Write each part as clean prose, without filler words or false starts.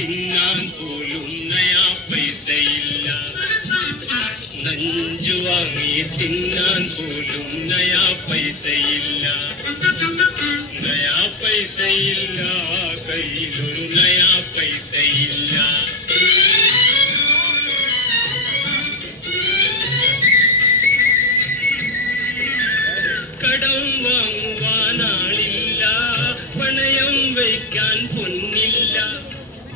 തിന്നാൻ പോലും നയാ പൈസയില്ല, നഞ്ചു വാങ്ങി തിന്നാൻ പോലും നയാ പൈസയില്ല, നയാ പൈസയില്ല, കയ്യിലൊരു നയാ പൈസയില്ല. കടം വാങ്ങുവാനാളില്ല, പണയം വയ്ക്കാൻ പൊന്നില്ല,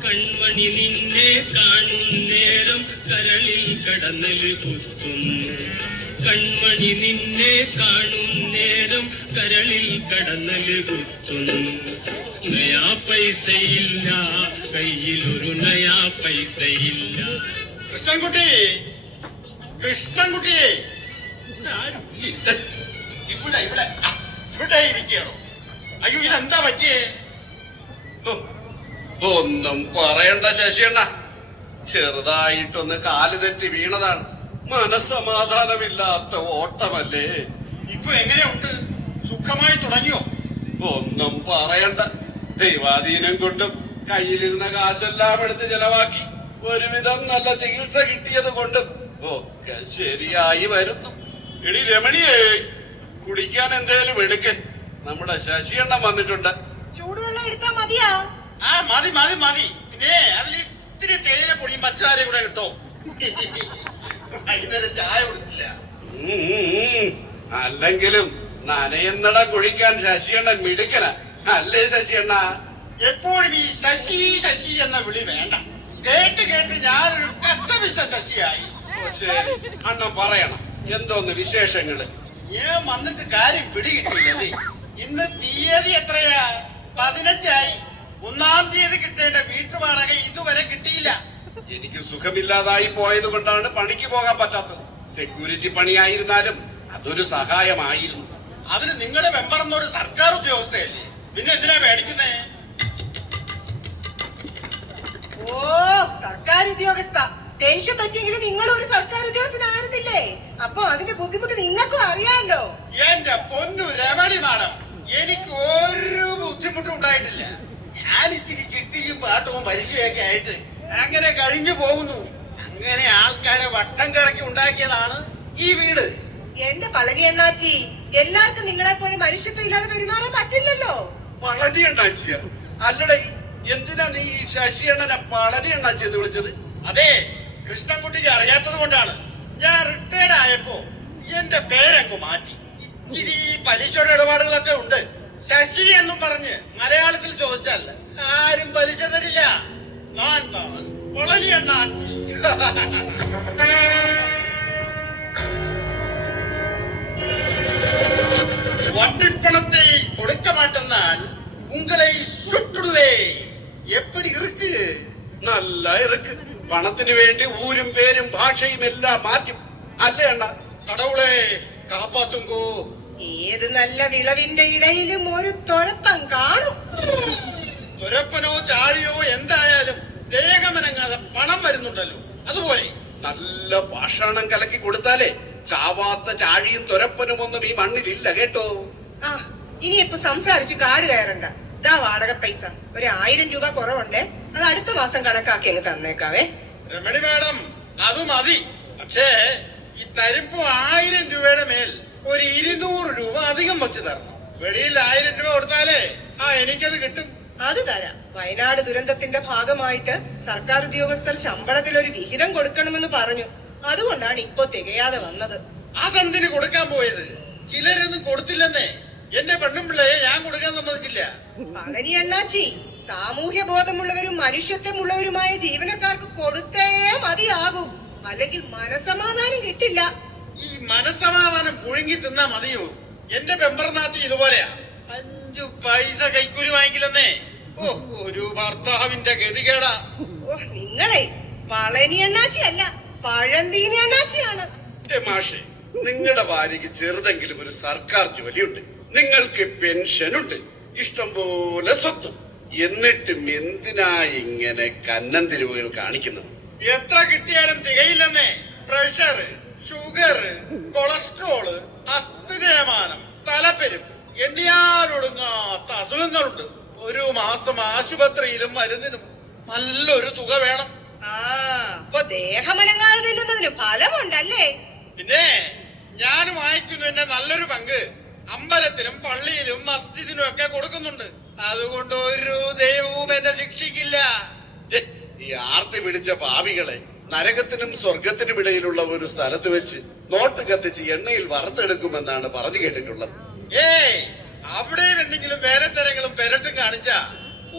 കൺമണി നിന്നെ കാണും നേരം കരളിൽ കടന്നൽ കുത്തുന്നു, കൺമണി നിന്നെ കാണും നേരം കരളിൽ കടന്നൽ കുത്തുന്നു. നയാ പൈസയില്ല, കയ്യിലൊരു നയാ പൈസയില്ല. കൃഷ്ണൻകുട്ടി, കൃഷ്ണൻകുട്ടി, ഇവിടെ ഇവിടെ ഇവിടെ ഇരിക്കണോ? അയ്യോ, ഇതെന്താ പറ്റിയേ? ഒന്നും പറയണ്ട ശശിയണ്ണ, ചെറുതായിട്ടൊന്ന് കാല് തെറ്റി വീണതാണ്. മനസ്സമാധാനമില്ലാത്ത ഓട്ടമല്ലേ. ഇപ്പൊ എങ്ങനെയുണ്ട്? സുഖമായി തുടങ്ങിയോ? ഒന്നും പറയണ്ട. ദൈവാധീനം കൊണ്ടും കയ്യിലിരുന്ന കാശെല്ലാം എടുത്ത് ചെലവാക്കി ഒരുവിധം നല്ല ചികിത്സ കിട്ടിയത് കൊണ്ടും ഒക്കെ ശരിയായി വരുന്നു. എടി രമണിയേ, കുടിക്കാൻ എന്തേലും എടുക്ക്. നമ്മുടെ ശശിയണ്ണൻ വന്നിട്ടുണ്ട്. ചൂടുവെള്ളം എടുത്താ മതിയാ? ആ മതി മതി മതി. പിന്നെ അതിൽ ഇത്തിരി തേയില പൊടിയും പഞ്ചസാരയും കൂടെ കിട്ടോ. വൈകുന്നേരം ചായ കൊടുത്തില്ല. അല്ലെങ്കിലും നനയന്നടം കുഴിക്കാൻ ശശിയണ്ണൻ മിടുക്കന അല്ലേ ശശിയണ്ണ? എപ്പോഴും ഈ ശശി ശശി എന്ന വിളി വേണ്ട. കേട്ട് കേട്ട് ഞാനൊരു കസവിശ ശശിയായി. ശരി, അണ്ണൻ പറയണം എന്തോന്ന് വിശേഷങ്ങള്. ഞാൻ വന്നിട്ട് കാര്യം പിടികിട്ടില്ലേ? ഇന്ന് തീയതി എത്രയാ? 15 1-ാം തീയതി കിട്ടേണ്ട വീട്ടുവാടക ഇതുവരെ കിട്ടിയില്ല. എനിക്ക് സുഖമില്ലാതായി പോയത് കൊണ്ടാണ് പണിക്ക് പോകാൻ പറ്റാത്തത്. സെക്യൂരിറ്റി പണിയായിരുന്നാലും അതൊരു സഹായമായിരുന്നു. അതിന് നിങ്ങളുടെ മെമ്പർ എന്നൊരു സർക്കാർ ഉദ്യോഗസ്ഥയല്ലേ, പിന്നെ എന്തിനാ പേടിക്കുന്നേ? ഓ, സർക്കാർ ഉദ്യോഗസ്ഥ. പെൻഷൻ പറ്റിയെങ്കിലും നിങ്ങൾ ഒരു സർക്കാർ ഉദ്യോഗസ്ഥനായിരുന്നില്ലേ? അപ്പൊ അതിന്റെ ബുദ്ധിമുട്ട് നിങ്ങൾക്കും അറിയാമല്ലോ. എന്റെ പൊന്നു രമണി മാഡം, എനിക്ക് ഒരു ബുദ്ധിമുട്ടും ഉണ്ടായിട്ടില്ല. ഞാൻ ഇത്തിരി ചിട്ടിയും പാട്ടവും പരിചയമൊക്കെ ആയിട്ട് അങ്ങനെ കഴിഞ്ഞു പോകുന്നു. അങ്ങനെ ആൾക്കാരെ വട്ടം കറക്കി ഉണ്ടാക്കിയതാണ് ഈ വീട്. എന്റെ പളനി അണ്ണാച്ചി, എല്ലാവർക്കും നിങ്ങളെ പോലെ മനുഷ്യത്വം ഇല്ലാതെ പെരുമാറാൻ പറ്റില്ലല്ലോ. പളനി അണ്ണാച്ചിയ? അല്ലടേ, എന്തിനാ നീ ശശിയണ്ണനെ പളനി അണ്ണാച്ചി എന്ന് വിളിച്ചത്? അതെ, കൃഷ്ണൻകുട്ടിക്ക് അറിയാത്തത് കൊണ്ടാണ്. ഞാൻ റിട്ടയർഡ് ആയപ്പോ എന്റെ പേരങ്ങ് മാറ്റി. ഇച്ചിരി പലിശയുടെ ഇടപാടുകളൊക്കെ ഉണ്ട്. ശശി എന്നും പറഞ്ഞ് മലയാളത്തിൽ ചോദിച്ചാൽ ആരും പലിശ തരില്ല. ഞാൻ പളനി അണ്ണാച്ചി. വട്ടിപ്പണത്തെ കൊടുക്ക മാട്ടെന്നാൽ ഉങ്ങളെ സുട്ടുടുവേ. എപ്പടി ഇറുക്ക്? നല്ല ഇറുക്ക്. പണത്തിന് വേണ്ടി ഊരും പേരും ഭാഷയും എല്ലാം മാറ്റും അല്ലേ അണ്ണ? കടവുളെ കാപ്പാത്തുങ്കോ. ഏത് നല്ല വിളവിന്റെ ഇടയിലും ഒരു തൊരപ്പം കാണും. തുരപ്പനോ ചാഴിയോ എന്തായാലും ദേഹമനങ്ങാതെ പണം വരുന്നുണ്ടല്ലോ, അതുപോലെ. നല്ല ഭാഷണം കലക്കി കൊടുത്താലേ ചാവാത്ത ചാഴിയും തുരപ്പനും ഒന്നും ഈ മണ്ണിലില്ല കേട്ടോ. ആ, ഇനിയിപ്പൊ സംസാരിച്ച് കാട് കയറണ്ട. ഇതാ വാടക പൈസ. ഒരു 1000 രൂപ കുറവുണ്ടേ, അത് അടുത്ത മാസം കണക്കാക്കി അങ്ങ് തന്നേക്കാവേ. രമണി മാഡം, അത് മതി. പക്ഷേ ഈ തരിപ്പ് 1000 രൂപയുടെ മേൽ ഒരു 200 രൂപ അധികം വെച്ച് തരണം. വെളിയിൽ 1000 രൂപ കൊടുത്താലേ എനിക്കത് കിട്ടും. അത് തരാം. വയനാട് ദുരന്തത്തിന്റെ ഭാഗമായിട്ട് സർക്കാർ ഉദ്യോഗസ്ഥർ ശമ്പളത്തിൽ ഒരു വിഹിതം കൊടുക്കണമെന്ന് പറഞ്ഞു. അതുകൊണ്ടാണ് ഇപ്പൊ തികയാതെ വന്നത്. അതെന്തിന് കൊടുക്കാൻ പോയത്? ചിലരൊന്നും കൊടുത്തില്ലെന്നേ. എന്റെ പെണ്ണുമ്പിള്ളയെ ഞാൻ കൊടുക്കാൻ സമ്മതിച്ചില്ല. പളനി അണ്ണാച്ചി, സാമൂഹ്യ ബോധമുള്ളവരും മനുഷ്യത്വമുള്ളവരുമായ ജീവനക്കാർക്ക് കൊടുത്തേ മതിയാകും, അല്ലെങ്കിൽ മനസമാധാനം കിട്ടില്ല. ഈ മനസമാധാനം പുഴുങ്ങി തിന്നാ മതിയോ? എന്റെ പെമ്പർനാത്തി ഇതുപോലെയാ. 5 പൈസ കൈക്കൂലി വാങ്ങിക്കില്ലെന്നേ. ഓ, ഒരു ഭർത്താവിന്റെ ഗതികേടാ. ഓ, നിങ്ങളെ പളനി അണ്ണാച്ചി അല്ല, പഴന്തീനി അണ്ണാച്ചിയാണ്. മാഷെ, നിങ്ങളുടെ ഭാര്യയ്ക്ക് ചെറുതെങ്കിലും ഒരു സർക്കാർ ജോലിയുണ്ട്, നിങ്ങൾക്ക് പെൻഷനുണ്ട്, ഇഷ്ടം പോലെ സ്വത്തും. എന്നിട്ടും എന്തിനാ ഇങ്ങനെ കന്നം തിരിവുകൾ കാണിക്കുന്നത്? എത്ര കിട്ടിയാലും തികയില്ലെന്നേ. പ്രഷർ, ഷുഗർ, കൊളസ്ട്രോള്, അസ്ഥിതേമാനം, തലപ്പെരുപ്പ്, എണ്ണിയാലൊടുങ്ങാത്ത അസുഖങ്ങളുണ്ട്. ഒരു മാസം ആശുപത്രിയിലും മരുന്നിനും നല്ലൊരു തുക വേണം. അപ്പൊ ദേഹമനങ്ങാതെ തിന്നുന്നതിന് ഫലമുണ്ടല്ലേ? പിന്നെ ഞാൻ വായിക്കുന്നതിന്റെ നല്ലൊരു പങ്ക് അമ്പലത്തിലും പള്ളിയിലും മസ്ജിദിനും ഒക്കെ കൊടുക്കുന്നുണ്ട്. അതുകൊണ്ട് ഒരു ദൈവവും എന്നെ ശിക്ഷിക്കില്ല. ഈ ആർത്തി പിടിച്ച പാപികളെ നരകത്തിനും സ്വർഗത്തിനും ഇടയിലുള്ള ഒരു സ്ഥലത്ത് വെച്ച് നോട്ട് കത്തിച്ച് എണ്ണയിൽ വറുത്തെടുക്കുമെന്നാണ് പറഞ്ഞു കേട്ടിട്ടുള്ളത്. ഏയ്, അവിടെയും എന്തെങ്കിലും വേലത്തരങ്ങളും പെരട്ടും കാണിച്ച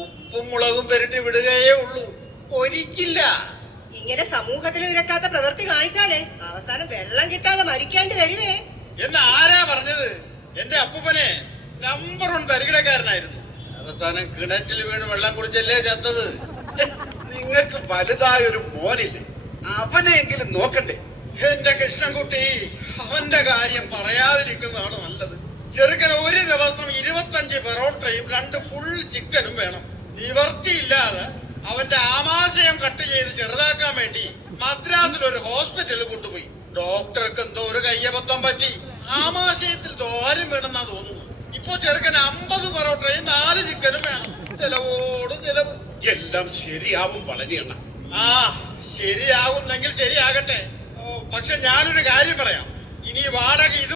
ഉപ്പും മുളകും പെരട്ടി വിടുകയേ ഉള്ളൂ, ഒരിക്കില്ല. ഇങ്ങനെ സമൂഹത്തിൽ നിരക്കാത്ത പ്രവൃത്തി കാണിച്ചാലേ അവസാനം വെള്ളം കിട്ടാതെ മരിക്കേണ്ടി വരുവേ. എന്ന് ആരാ പറഞ്ഞത്? എന്റെ അപ്പൂപ്പനെ നമ്പർ 1 തരികിടക്കാരനായിരുന്നു. അവസാനം കിണറ്റിൽ വീണ് വെള്ളം കുടിച്ചല്ലേ ചത്തത്. നിങ്ങൾക്ക് വലുതായൊരു മോനില്ലേ, അവനെയെങ്കിലും നോക്കണ്ടേ? എന്റെ കൃഷ്ണൻകുട്ടി, അവന്റെ കാര്യം പറയാതിരിക്കുന്നതാണ് നല്ലത്. ചെറുക്കൻ ഒരു ദിവസം 25 പൊറോട്ടയും 2 ഫുൾ ചിക്കനും വേണം. നിവർത്തിയില്ലാതെ അവന്റെ ആമാശയം കട്ട് ചെയ്ത് ചെറുതാക്കാൻ വേണ്ടി മദ്രാസിൽ ഒരു ഹോസ്പിറ്റലിൽ കൊണ്ടുപോയി. ഡോക്ടർക്ക് എന്തോ ഒരു കയ്യബദ്ധം പറ്റി ആമാശയത്തിൽ ദ്വാരം വേണമെന്നാ തോന്നുന്നു. ഇപ്പൊ ചെറുക്കൻ 50 പൊറോട്ടയും 4 ചിക്കനും വേണം. ചെലവോട് ചെലവ്. എല്ലാം ശരിയാവും പളനിയണ്ണ. ആ, ശരിയാകുന്നെങ്കിൽ ശരിയാകട്ടെ. പക്ഷെ ഞാനൊരു കാര്യം പറയാം. ഇനി വാടക ഇത്